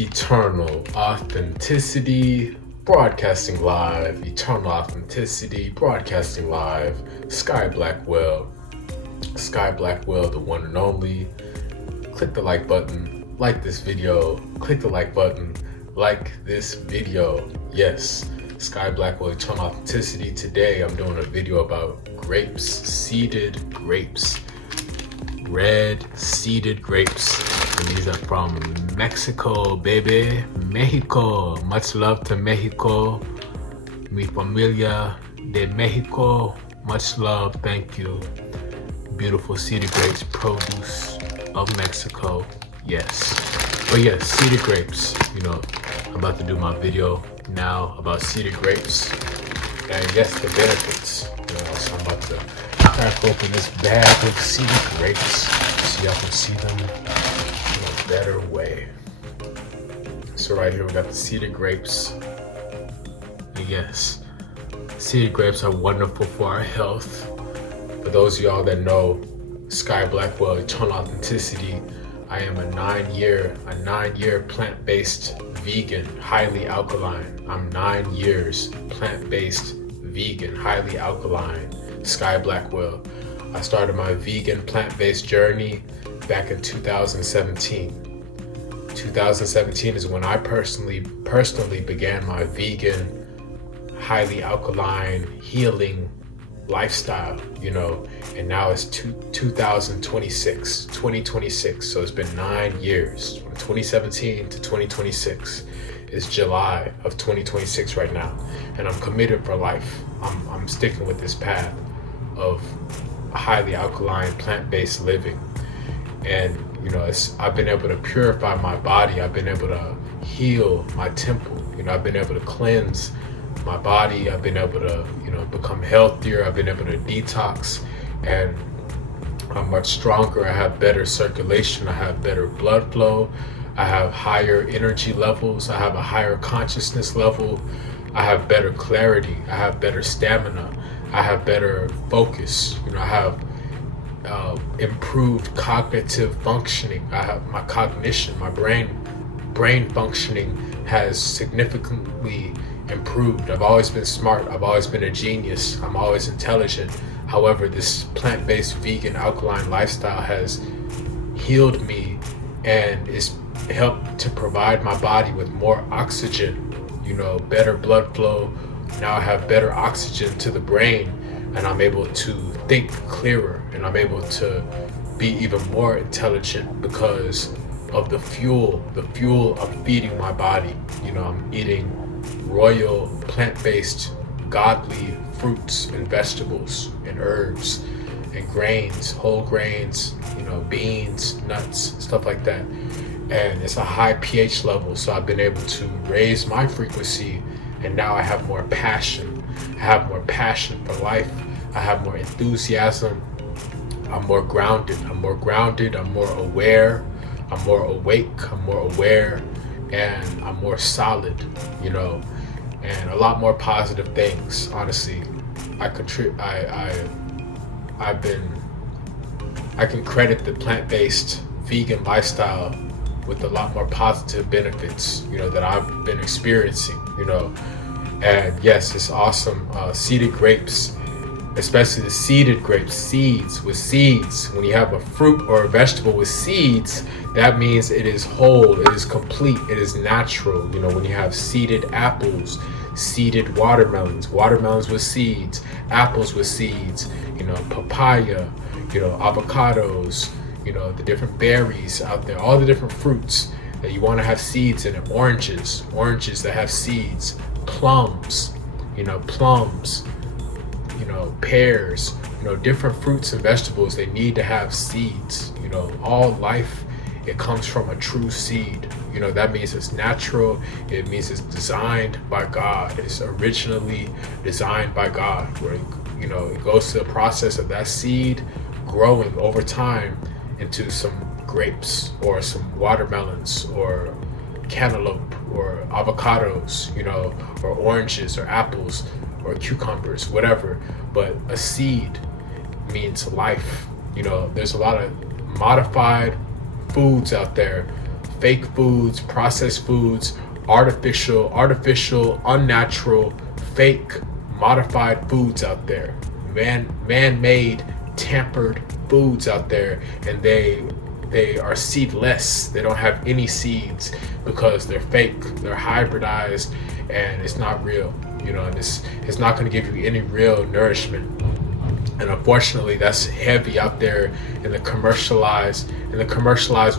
Eternal Authenticity, broadcasting live. Eternal Authenticity, broadcasting live. Sky Blackwell. Sky Blackwell, the one and only. Click the like button, like this video. Click the like button, like this video. Yes, Sky Blackwell, Eternal Authenticity. Today I'm doing a video about grapes, seeded grapes. Red seeded grapes. And these are from Mexico, baby. Mexico. Much love to Mexico. Mi familia de Mexico. Much love. Thank you. Beautiful seeded grapes, produce of Mexico. Yes. But yes, seeded grapes. You know, I'm about to do my video now about seeded grapes. And yes, the benefits. You know, so I'm about to crack open this bag of seeded grapes so y'all can see them in a better way. So right here we got the seeded grapes. And yes, seeded grapes are wonderful for our health. For those of y'all that know Sky Blackwell, Eternal Authenticity, I am a 9-year plant-based vegan, highly alkaline. I'm 9 years plant-based vegan, highly alkaline. Sky Blackwell. I started my vegan plant-based journey back in 2017. 2017 is when I personally began my vegan, highly alkaline, healing lifestyle, you know, and now it's 2026. So it's been 9 years from 2017 to 2026. It's July of 2026 right now, and I'm committed for life. I'm sticking with this path of highly alkaline plant-based living. And you know, I've been able to purify my body. I've been able to heal my temple. You know, I've been able to cleanse my body. I've been able to, you know, become healthier. I've been able to detox, and I'm much stronger. I have better circulation. I have better blood flow. I have higher energy levels. I have a higher consciousness level. I have better clarity. I have better stamina. I have better focus. You know, I have improved cognitive functioning. I have my cognition, my brain functioning has significantly improved. I've always been smart. I've always been a genius. I'm always intelligent. However, this plant-based vegan alkaline lifestyle has healed me and is helped to provide my body with more oxygen, you know, better blood flow. Now I have better oxygen to the brain, and I'm able to think clearer, and I'm able to be even more intelligent because of the fuel of feeding my body. You know, I'm eating royal plant-based godly fruits and vegetables and herbs and grains, whole grains, you know, beans, nuts, stuff like that. And it's a high pH level, so I've been able to raise my frequency, and now I have more passion. I have more passion for life. I have more enthusiasm. I'm more grounded. I'm more aware. I'm more awake. I'm more aware, and I'm more solid, you know, and a lot more positive things. Honestly, I can credit the plant-based vegan lifestyle with a lot more positive benefits, you know, that I've been experiencing, you know. And yes, it's awesome. Seeded grapes, especially the seeded grapes, seeds. When you have a fruit or a vegetable with seeds, that means it is whole, it is complete, it is natural. You know, when you have seeded apples, seeded watermelons with seeds, apples with seeds, you know, papaya, you know, avocados, you know, the different berries out there, all the different fruits that you want to have seeds in it. Oranges that have seeds, plums, you know, pears, you know, different fruits and vegetables, they need to have seeds. You know, all life, it comes from a true seed. You know, that means it's natural. It means it's designed by God. It's originally designed by God, where, you know, it goes through the process of that seed growing over time into some grapes or some watermelons or cantaloupe or avocados, you know, or oranges or apples or cucumbers, whatever. But a seed means life. You know, there's a lot of modified foods out there fake foods, processed foods, artificial, unnatural, fake, modified foods out there. Man-made, tampered foods out there, and they are seedless. They don't have any seeds because they're fake, they're hybridized, and it's not real. And it's not going to give you any real nourishment. And unfortunately, that's heavy out there in the commercialized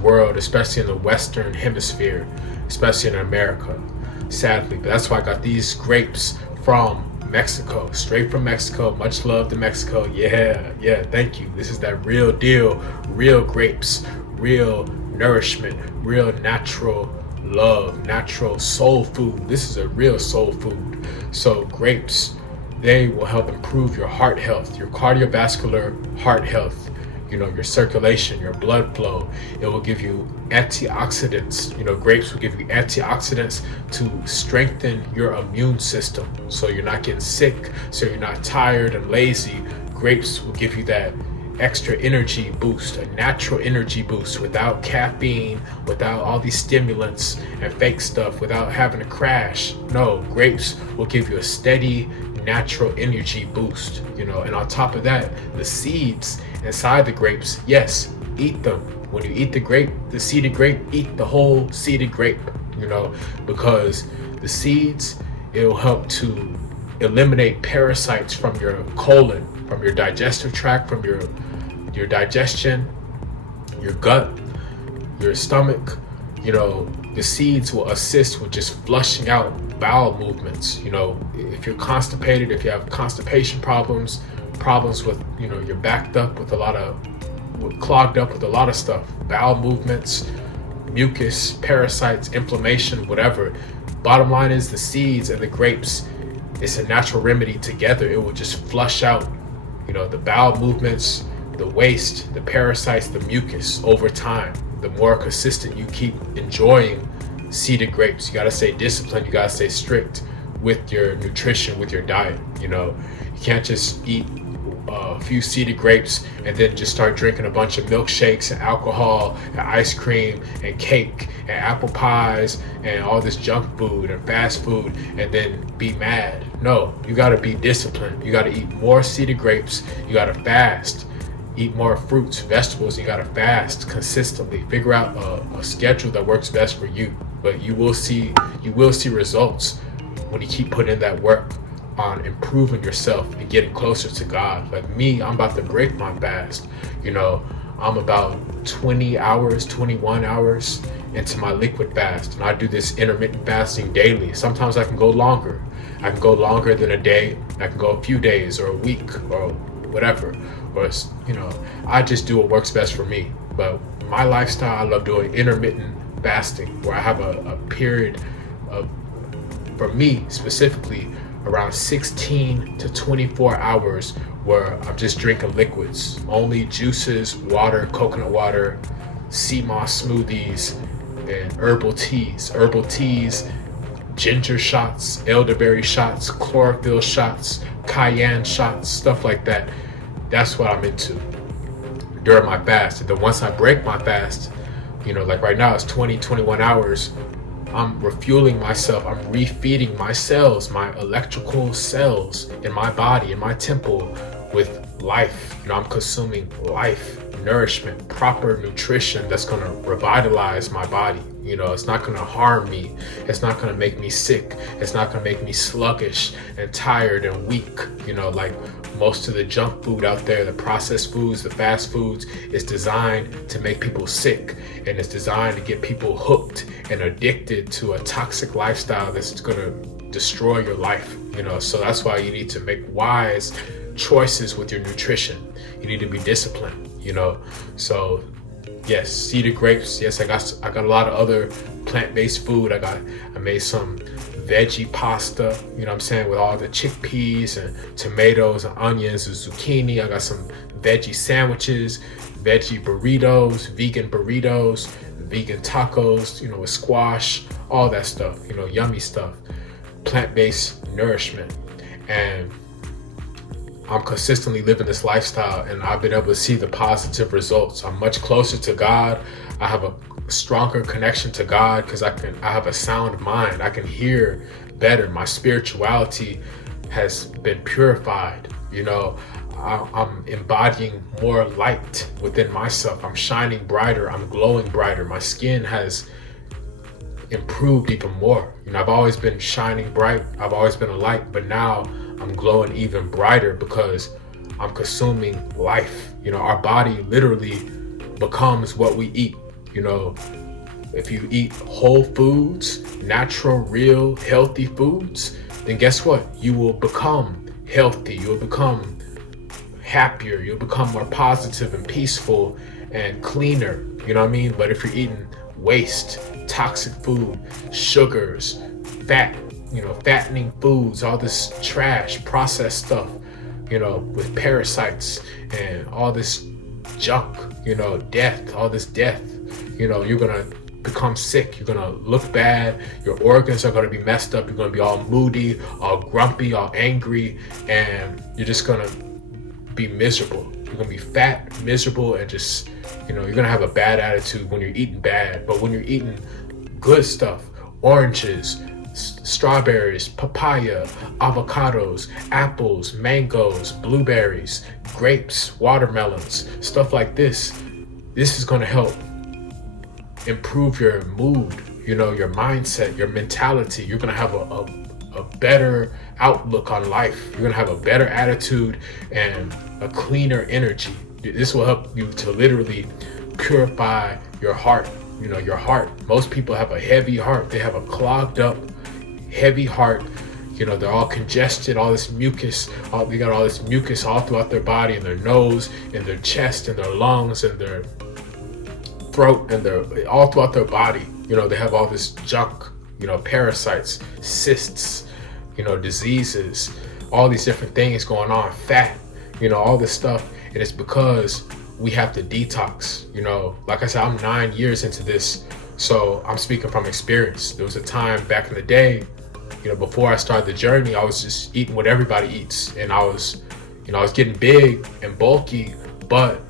world, especially in the Western Hemisphere, especially in America, sadly. But that's why I got these grapes from Mexico, straight from Mexico. Much love to Mexico. Yeah, thank you. This is that real deal, real grapes, real nourishment, real natural love, natural soul food. This is a real soul food. So grapes, they will help improve your heart health, your cardiovascular heart health, your circulation, your blood flow. It will give you antioxidants. Grapes will give you antioxidants to strengthen your immune system, so you're not getting sick, so you're not tired and lazy. Grapes will give you that extra energy boost, a natural energy boost, without caffeine, without all these stimulants and fake stuff, without having to crash. No, grapes will give you a steady, natural energy boost, and on top of that, the seeds inside the grapes, yes, eat them. When you eat the seeded grape, eat the whole seeded grape, because the seeds, it'll help to eliminate parasites from your colon, from your digestive tract, from your digestion, your gut, your stomach. The seeds will assist with just flushing out bowel movements. If you're constipated, if you have constipation problems with, you're backed up with clogged up with a lot of stuff, bowel movements, mucus, parasites, inflammation, whatever. Bottom line is, the seeds and the grapes, it's a natural remedy together. It will just flush out, the bowel movements, the waste, the parasites, the mucus over time. The more consistent you keep enjoying seeded grapes, you got to stay disciplined, you got to stay strict with your nutrition, with your diet. You can't just eat a few seeded grapes and then just start drinking a bunch of milkshakes and alcohol and ice cream and cake and apple pies and all this junk food and fast food and then be mad. No, you got to be disciplined. You got to eat more seeded grapes. You got to fast. Eat more fruits, vegetables. You gotta fast consistently. Figure out a schedule that works best for you. But you will see results when you keep putting in that work on improving yourself and getting closer to God. Like me, I'm about to break my fast. I'm about 20 hours, 21 hours into my liquid fast, and I do this intermittent fasting daily. Sometimes I can go longer. I can go longer than a day. I can go a few days or a week or whatever. Or, I just do what works best for me. But my lifestyle, I love doing intermittent fasting, where I have a period of, for me specifically, around 16 to 24 hours where I'm just drinking liquids, only juices, water, coconut water, sea moss smoothies, and herbal teas, ginger shots, elderberry shots, chlorophyll shots, cayenne shots, stuff like that. That's what I'm into during my fast. And then once I break my fast, like right now it's 21 hours, I'm refueling myself. I'm refeeding my cells, my electrical cells in my body, in my temple, with life. I'm consuming life, nourishment, proper nutrition that's going to revitalize my body. It's not going to harm me. It's not going to make me sick. It's not going to make me sluggish and tired and weak. Like most of the junk food out there, the processed foods, the fast foods, is designed to make people sick, and it's designed to get people hooked and addicted to a toxic lifestyle that's going to destroy your life. So that's why you need to make wise choices with your nutrition. You need to be disciplined. So yes, seeded grapes. Yes, I got a lot of other plant-based food. I made some veggie pasta, with all the chickpeas and tomatoes and onions and zucchini. I got some veggie sandwiches, veggie burritos, vegan tacos, with squash, all that stuff, yummy stuff, plant-based nourishment. And I'm consistently living this lifestyle, and I've been able to see the positive results. I'm much closer to God. I have a stronger connection to God because I have a sound mind. I can hear better. My spirituality has been purified. I'm embodying more light within myself. I'm shining brighter. I'm glowing brighter. My skin has improved even more. I've always been shining bright. I've always been a light, but now I'm glowing even brighter because I'm consuming life. Our body literally becomes what we eat. If you eat whole foods, natural, real, healthy foods, then guess what? You will become healthy. You'll become happier. You'll become more positive and peaceful and cleaner. You know what I mean? But if you're eating waste, toxic food, sugars, fat, fattening foods, all this trash, processed stuff, with parasites and all this junk, death, all this death, you're gonna become sick. You're gonna look bad. Your organs are gonna be messed up. You're gonna be all moody, all grumpy, all angry, and you're just gonna be miserable. You're gonna be fat, miserable, and just, you're gonna have a bad attitude when you're eating bad. But when you're eating good stuff, oranges, strawberries, papaya, avocados, apples, mangoes, blueberries, grapes, watermelons, stuff like this is gonna help improve your mood, your mindset, your mentality. You're gonna have a better outlook on life. You're gonna have a better attitude and a cleaner energy. This will help you to literally purify your heart. Your heart. Most people have a heavy heart. They have a clogged up, heavy heart. They're all congested, all this mucus. They got all this mucus all throughout their body, in their nose, in their chest, in their lungs, in their throat, and all throughout their body. They have all this junk, parasites, cysts, diseases, all these different things going on, fat, all this stuff. And it's because we have to detox. Like I said, I'm 9 years into this, so I'm speaking from experience. There was a time back in the day, before I started the journey, I was just eating what everybody eats, and I was getting big and bulky, but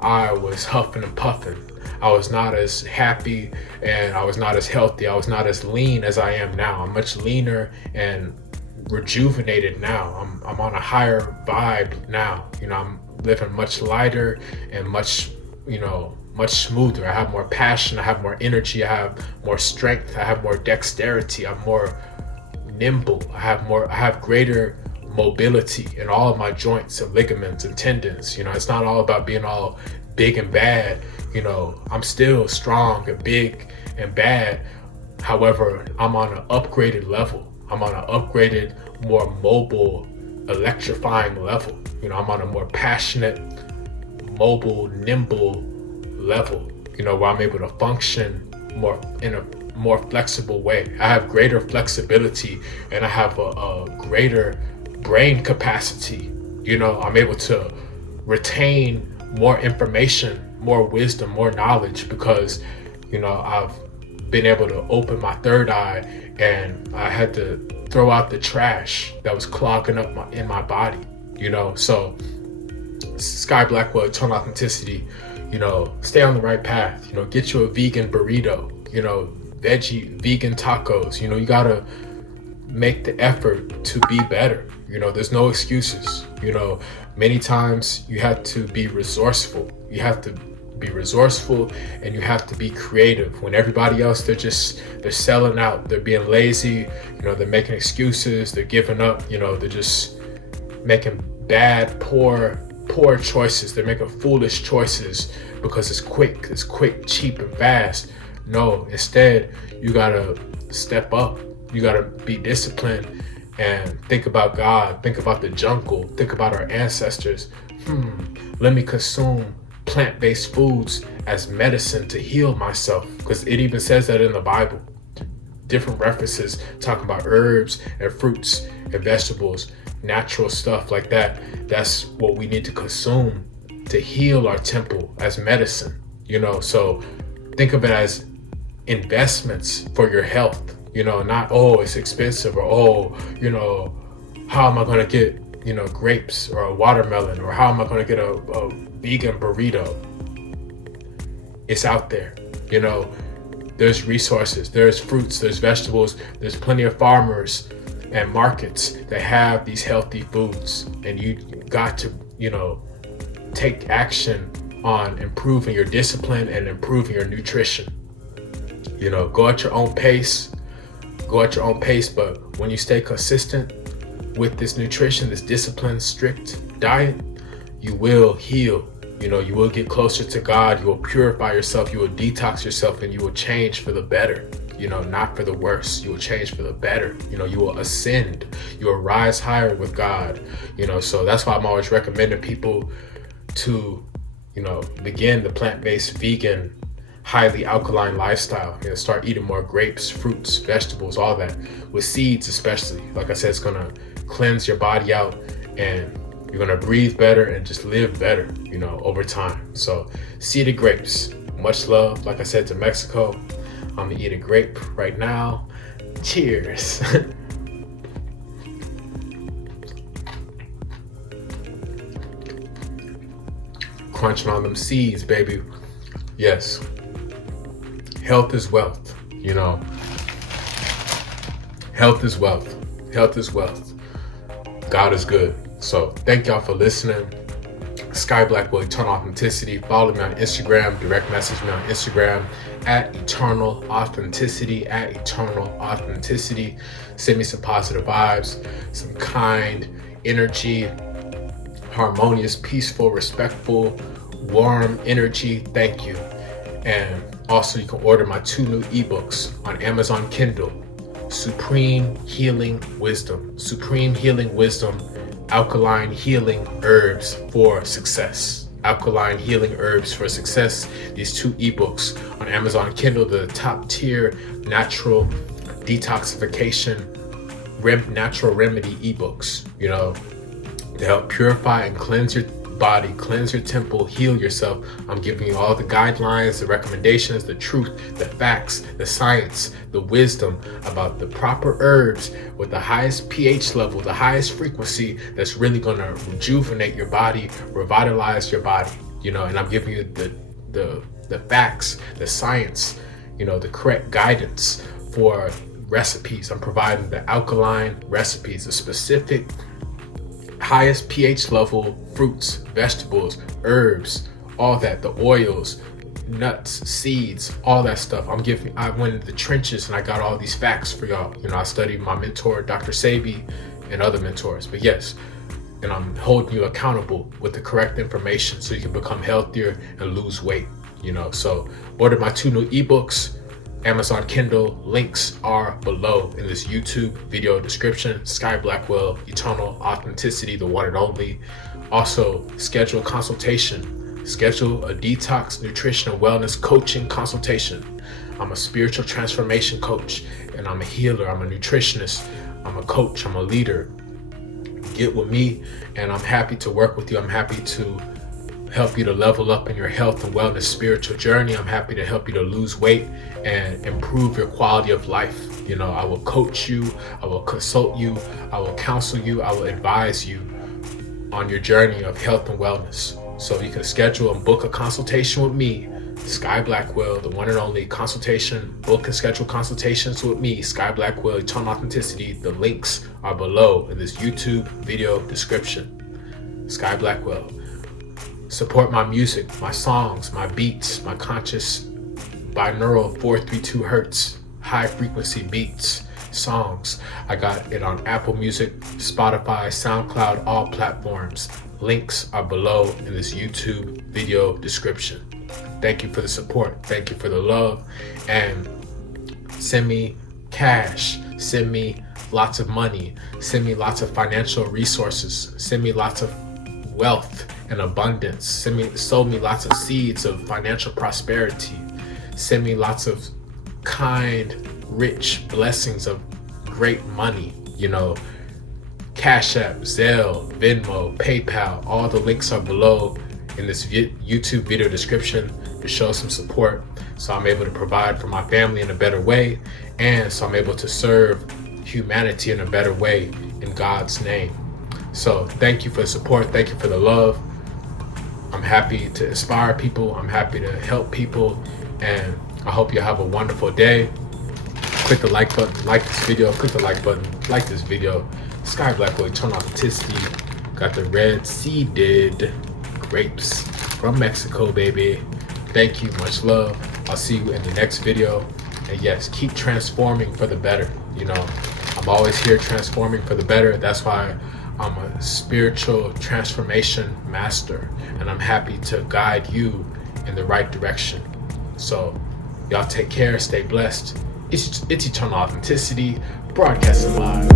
I was huffing and puffing. I was not as happy, and I was not as healthy. I was not as lean as I am now. I'm much leaner and rejuvenated now. I'm on a higher vibe now. I'm living much lighter and much smoother. I have more passion. I have more energy. I have more strength. I have more dexterity. I'm more nimble. I have greater mobility in all of my joints and ligaments and tendons. It's not all about being all big and bad. I'm still strong and big and bad. However, I'm on an upgraded level. I'm on an upgraded, more mobile, electrifying level. I'm on a more passionate, mobile, nimble level, where I'm able to function in a more flexible way. I have greater flexibility, and I have a greater brain capacity. I'm able to retain more information, more wisdom, more knowledge, because I've been able to open my third eye, and I had to throw out the trash that was clogging up in my body. So Sky Blackwell, Eternal Authenticity, stay on the right path. Get you a vegan burrito, veggie, vegan tacos. You gotta make the effort to be better. There's no excuses. Many times you have to be resourceful. You have to be resourceful, and you have to be creative. When everybody else, they're selling out, they're being lazy, they're making excuses, they're giving up, they're just making bad, poor choices. They're making foolish choices because it's quick, cheap, and fast. No, instead, you gotta step up. You gotta be disciplined and think about God, think about the jungle, think about our ancestors. Let me consume plant-based foods as medicine to heal myself, because it even says that in the Bible. Different references talking about herbs and fruits and vegetables, natural stuff like that. That's what we need to consume to heal our temple as medicine. So think of it as investments for your health. Not, it's expensive, or how am I going to get grapes or a watermelon, or how am I going to get a vegan burrito? It's out there. You know, there's resources, there's fruits, there's vegetables, there's plenty of farmers and markets that have these healthy foods, and you got to, take action on improving your discipline and improving your nutrition. Go at your own pace, but when you stay consistent with this nutrition, this discipline, strict diet, you will heal. You will get closer to God, you will purify yourself, you will detox yourself, and you will change for the better, not for the worse. You will change for the better. You will ascend, you will rise higher with God, so that's why I'm always recommending people to, begin the plant-based, vegan, highly alkaline lifestyle. Start eating more grapes, fruits, vegetables, all that, with seeds especially. Like I said, it's gonna cleanse your body out, and you're gonna breathe better and just live better, over time. So seeded grapes, much love, like I said, to Mexico. I'm gonna eat a grape right now. Cheers. Crunching on them seeds, baby. Yes. Health is wealth, Health is wealth. Health is wealth. God is good. So thank y'all for listening. Sky Blackwell, Eternal Authenticity. Follow me on Instagram. Direct message me on Instagram at Eternal Authenticity. At Eternal Authenticity. Send me some positive vibes, some kind energy, harmonious, peaceful, respectful, warm energy. Thank you. And also, you can order my 2 new ebooks on Amazon Kindle. Supreme Healing Wisdom. Supreme Healing Wisdom. Alkaline Healing Herbs for Success. Alkaline Healing Herbs for Success. These 2 ebooks on Amazon Kindle, the top tier natural detoxification, natural remedy ebooks, to help purify and cleanse your body, cleanse your temple, heal yourself. I'm giving you all the guidelines, the recommendations, the truth, the facts, the science, the wisdom about the proper herbs with the highest pH level, the highest frequency that's really going to rejuvenate your body, revitalize your body, and I'm giving you the facts, the science, the correct guidance for recipes. I'm providing the alkaline recipes, the specific highest pH level fruits, vegetables, herbs, all that, the oils, nuts, seeds, all that stuff. I went into the trenches and I got all these facts for y'all. I studied my mentor, Dr. Sabi, and other mentors. But yes, and I'm holding you accountable with the correct information so you can become healthier and lose weight. So order my 2 new ebooks, Amazon Kindle. Links are below in this YouTube video description. Sky Blackwell, Eternal Authenticity, the one and only. Also, schedule a consultation. Schedule a detox, nutrition, and wellness coaching consultation. I'm a spiritual transformation coach, and I'm a healer. I'm a nutritionist. I'm a coach. I'm a leader. Get with me, and I'm happy to work with you. I'm happy to help you to level up in your health and wellness spiritual journey. I'm happy to help you to lose weight and improve your quality of life. I will coach you, I will consult you, I will counsel you, I will advise you on your journey of health and wellness. So you can schedule and book a consultation with me, Sky Blackwell, the one and only consultation. Book and schedule consultations with me, Sky Blackwell, Eternal Authenticity. The links are below in this YouTube video description. Sky Blackwell. Support my music, my songs, my beats, my conscious binaural 432 hertz, high frequency beats, songs. I got it on Apple Music, Spotify, SoundCloud, all platforms. Links are below in this YouTube video description. Thank you for the support. Thank you for the love. And send me cash. Send me lots of money. Send me lots of financial resources. Send me lots of wealth and abundance. Sow me lots of seeds of financial prosperity. Send me lots of kind, rich blessings of great money. Cash App, Zelle, Venmo, PayPal, all the links are below in this YouTube video description to show some support, so I'm able to provide for my family in a better way, and so I'm able to serve humanity in a better way in God's name. So thank you for the support. Thank you for the love. I'm happy to inspire people. I'm happy to help people. And I hope you have a wonderful day. Click the like button, like this video, click the like button, like this video. Sky Blackwell, Eternal Authenticity. Got the red seeded grapes from Mexico, baby. Thank you, much love. I'll see you in the next video. And yes, keep transforming for the better. You know, I'm always here transforming for the better. That's why I'm a spiritual transformation master, and I'm happy to guide you in the right direction. So y'all take care, stay blessed. It's Eternal Authenticity, broadcasting live.